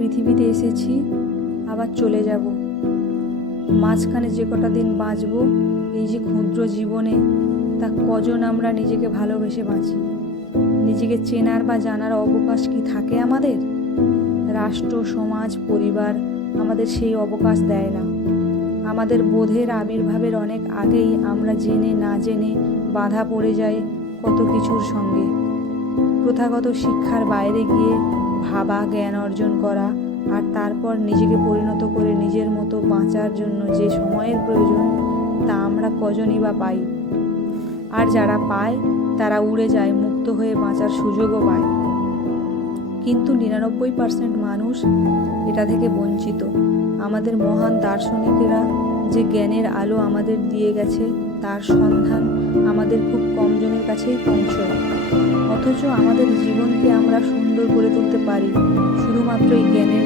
পৃথিবীতে এসেছি, আবার চলে যাব। মাঝখানে যে কটা দিন বাঁচব, এই যে ক্ষুদ্র জীবনে, তা কজন আমরা নিজেকে ভালোবেসে বাঁচি? নিজেকে চেনার বা জানার অবকাশ কি থাকে আমাদের? রাষ্ট্র, সমাজ, পরিবার আমাদের সেই অবকাশ দেয় না। আমাদের বোধের আবির্ভাবের অনেক আগেই আমরা জেনে না জেনে বাধা পড়ে যাই কত কিছুর সঙ্গে। প্রথাগত শিক্ষার বাইরে গিয়ে ভাবা, জ্ঞান অর্জন করা, আর তারপর নিজেকে পরিণত করে নিজের মতো বাঁচার জন্য যে সময়ের প্রয়োজন, তা আমরা কজনই বা পাই? আর যারা পায় তারা উড়ে যায়, মুক্ত হয়ে বাঁচার সুযোগও পায়। কিন্তু 99% মানুষ এটা থেকে বঞ্চিত। আমাদের মহান দার্শনিকেরা যে জ্ঞানের আলো আমাদের দিয়ে গেছে, তার সন্ধান আমাদের খুব কম জনের কাছেই পৌঁছয়। অথচ আমাদের জীবনকে আমরা সুন্দর করে তুলতে পারি শুধুমাত্র এই জ্ঞানের